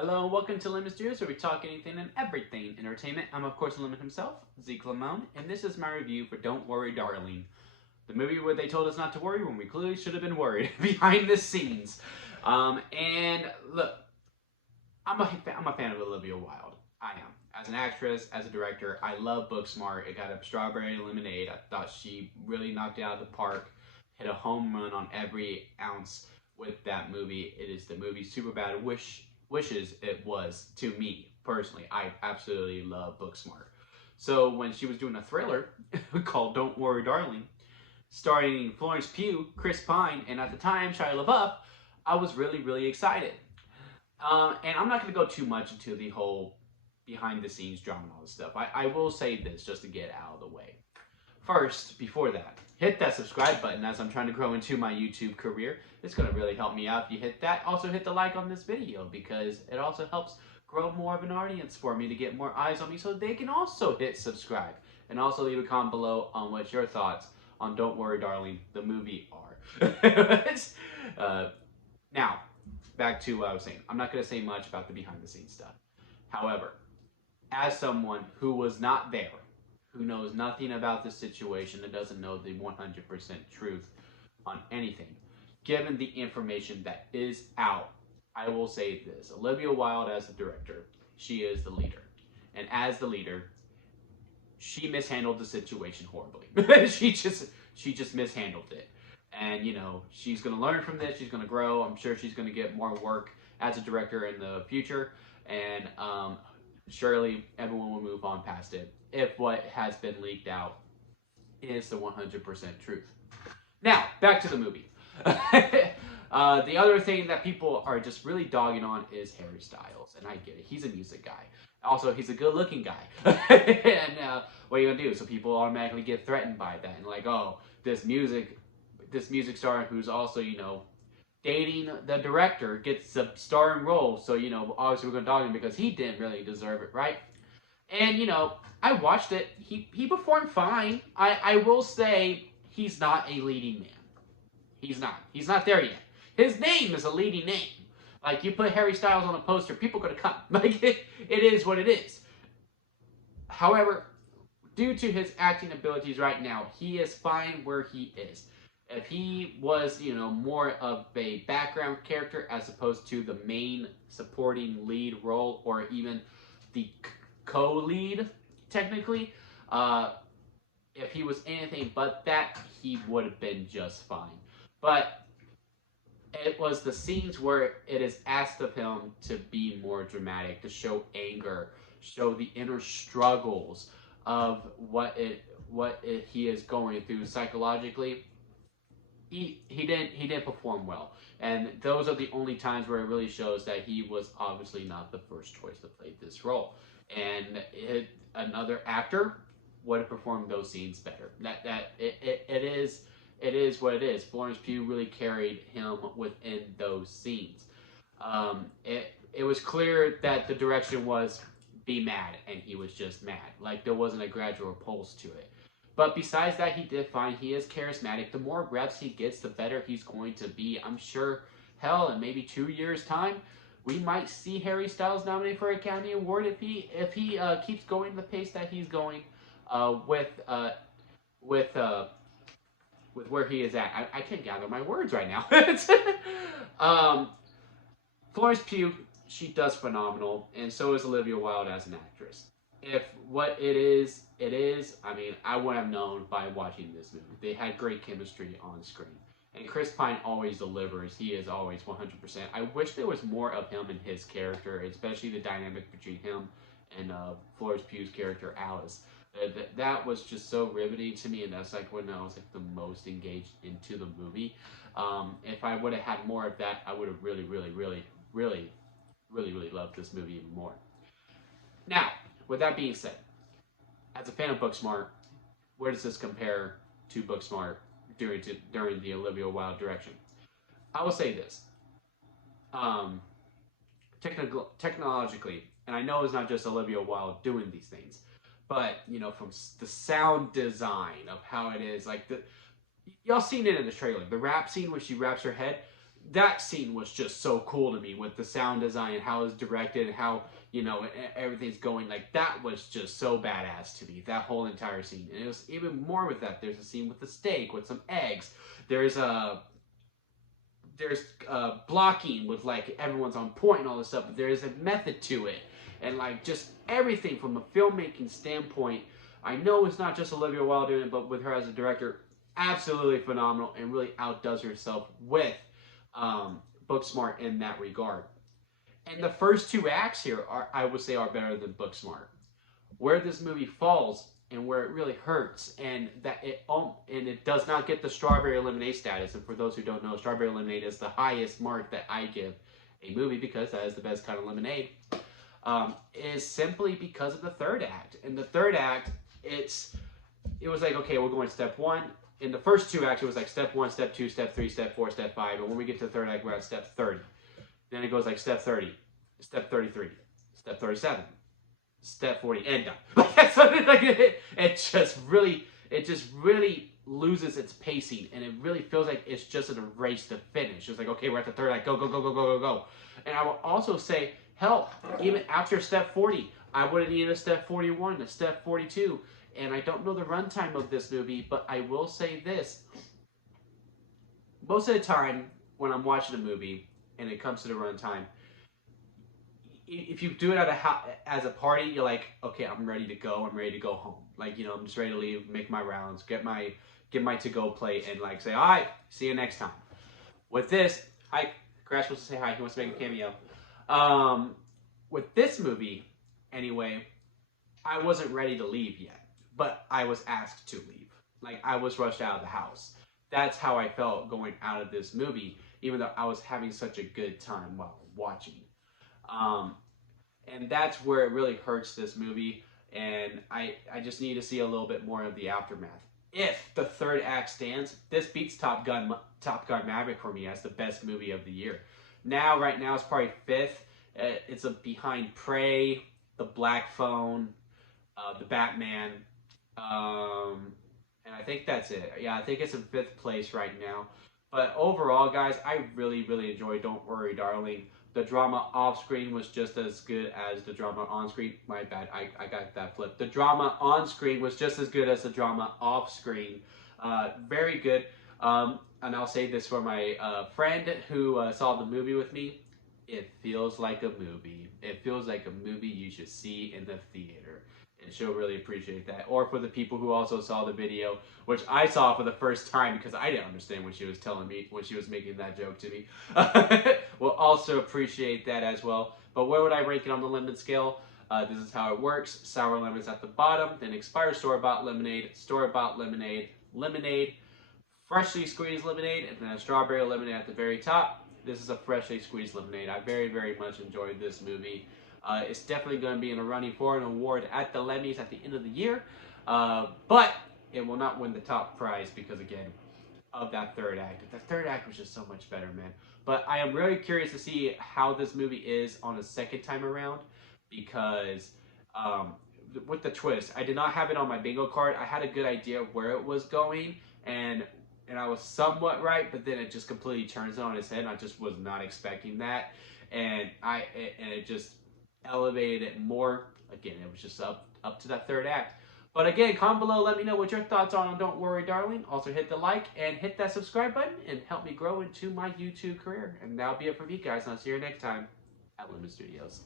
Hello and welcome to Lemon Studios, where we talk anything and everything entertainment. I'm of course Lemon himself, Zeke Lamone, and this is my review for Don't Worry Darling, the movie where they told us not to worry when we clearly should have been worried behind the scenes. And look, I'm a fan of Olivia Wilde. I am. As an actress, as a director, I love Booksmart. It got a strawberry lemonade. I thought she really knocked it out of the park, hit a home run on every ounce with that movie. It is the movie Superbad wishes it was to me personally. I absolutely love Booksmart. So when she was doing a thriller called Don't Worry Darling, starring Florence Pugh, Chris Pine, and at the time Shia LaBeouf, I was really excited. And I'm not going to go too much into the whole behind the scenes drama and all this stuff. I will say this just to get out of the way. First, before that, hit that subscribe button as I'm trying to grow into my YouTube career. It's going to really help me out if you hit that. Also hit the like on this video because it also helps grow more of an audience for me to get more eyes on me so they can also hit subscribe. And also leave a comment below on what your thoughts on Don't Worry Darling, the movie are. Now, back to what I was saying. I'm not going to say much about the behind the scenes stuff. However, as someone who was not there, who knows nothing about the situation and doesn't know the 100% truth on anything, given the information that is out, I will say this. Olivia Wilde as the director, she is the leader. And as the leader, she mishandled the situation horribly. she just mishandled it. And, you know, she's going to learn from this. She's going to grow. I'm sure she's going to get more work as a director in the future. And surely everyone will move on past it if what has been leaked out is the 100% truth. Now, back to the movie. The other thing that people are just really dogging on is Harry Styles. And I get it. He's a music guy. Also, he's a good-looking guy. And what are you going to do? So people automatically get threatened by that. And like, oh, this music star who's also, you know, dating the director gets a starring role. So, you know, obviously we're going to dog him because he didn't really deserve it, right? And, you know, I watched it. He performed fine. I will say he's not a leading man. He's not. He's not there yet. His name is a leading name. Like, you put Harry Styles on a poster, people are going to come. Like, it is what it is. However, due to his acting abilities right now, he is fine where he is. If he was, you know, more of a background character as opposed to the main supporting lead role or even the co-lead, technically, if he was anything but that, he would have been just fine. But it was the scenes where it is asked of him to be more dramatic, to show anger, show the inner struggles of what he is going through psychologically. He didn't perform well, and those are the only times where it really shows that he was obviously not the first choice to play this role. And another actor would have performed those scenes better. It is what it is. Florence Pugh really carried him within those scenes. It was clear that the direction was be mad, and he was just mad. Like, there wasn't a gradual pulse to it. But besides that, he did fine. He is charismatic. The more reps he gets, the better he's going to be. I'm sure, hell, in maybe 2 years' time, we might see Harry Styles nominated for an Academy Award if he keeps going the pace that he's going with where he is at. I can't gather my words right now. Florence Pugh, she does phenomenal, and so is Olivia Wilde as an actress. If what it is, I mean, I wouldn't have known by watching this movie. They had great chemistry on screen. And Chris Pine always delivers. He is always 100%. I wish there was more of him in his character, especially the dynamic between him and Florence Pugh's character, Alice. That was just so riveting to me, and that's like when I was like the most engaged into the movie. If I would have had more of that, I would have really loved this movie even more. Now, with that being said, as a fan of Booksmart, where does this compare to Booksmart during the Olivia Wilde direction? I will say this. Technologically, and I know it's not just Olivia Wilde doing these things, but, you know, from the sound design of how it is, like y'all seen it in the trailer, the rap scene where she wraps her head, that scene was just so cool to me with the sound design and how it was directed and how, you know, everything's going. Like, that was just so badass to me, that whole entire scene. And it was even more with that. There's a scene with the steak, with some eggs. There's blocking with, like, everyone's on point and all this stuff, but there is a method to it. And, like, just everything from a filmmaking standpoint. I know it's not just Olivia Wilde doing it, but with her as a director, absolutely phenomenal and really outdoes herself with Booksmart in that regard. And the first two acts here are, I would say, are better than Booksmart. Where this movie falls and where it really hurts, and that it does not get the strawberry lemonade status. And for those who don't know, strawberry lemonade is the highest mark that I give a movie because that is the best kind of lemonade. Is simply because of the third act. In the third act, it was like, okay, we're going step one. In the first two acts, it was like step 1, step 2, step 3, step 4, step 5. And when we get to the third act, we're at step 30. Then it goes like step 30, step 33, step 37, step 40, and done. Like it just really loses its pacing, and it really feels like it's just a race to finish. It's like, okay, we're at the third act, go, go, go, go, go, go, go. And I will also say, hell, even after step 40, I would have needed a step 41, a step 42. And I don't know the runtime of this movie, but I will say this. Most of the time, when I'm watching a movie, and it comes to the runtime, if you do it as a party, you're like, okay, I'm ready to go. I'm ready to go home. Like, you know, I'm just ready to leave, make my rounds, get my to-go plate, and like say, all right, see you next time. With this, hi, Crash wants to say hi. He wants to make a cameo. With this movie, anyway, I wasn't ready to leave yet. But I was asked to leave. Like, I was rushed out of the house. That's how I felt going out of this movie, even though I was having such a good time while watching. And that's where it really hurts this movie, and I just need to see a little bit more of the aftermath. If the third act stands, this beats Top Gun Maverick for me as the best movie of the year. Right now, it's probably 5th. It's behind Prey, The Black Phone, The Batman, and I think that's it. Yeah, I think it's in 5th place right now. But overall, guys, I really, really enjoyed Don't Worry, Darling. The drama off screen was just as good as the drama on screen. My bad, I got that flipped. The drama on screen was just as good as the drama off screen. Very good. And I'll say this for my friend who saw the movie with me. It feels like a movie. It feels like a movie you should see in the theater. And she'll really appreciate that. Or for the people who also saw the video, which I saw for the first time because I didn't understand what she was telling me when she was making that joke to me. Will also appreciate that as well. But where would I rank it on the lemon scale? This is how it works. Sour lemons at the bottom, then expired store-bought lemonade, lemonade, freshly squeezed lemonade, and then a strawberry lemonade at the very top. This is a freshly squeezed lemonade. I very, very much enjoyed this movie. It's definitely going to be in a running for an award at the Emmys at the end of the year. But it will not win the top prize because, again, of that third act. The third act was just so much better, man. But I am really curious to see how this movie is on a second time around because with the twist, I did not have it on my bingo card. I had a good idea of where it was going, and I was somewhat right, but then it just completely turns it on its head, and I just was not expecting that. And it just elevated it more. Again, it was just up to that third act. But again, comment below, let me know what your thoughts are on Don't Worry, Darling. Also hit the like and hit that subscribe button and help me grow into my YouTube career. And that'll be it for me, guys. I'll see you next time at Lemon Studios.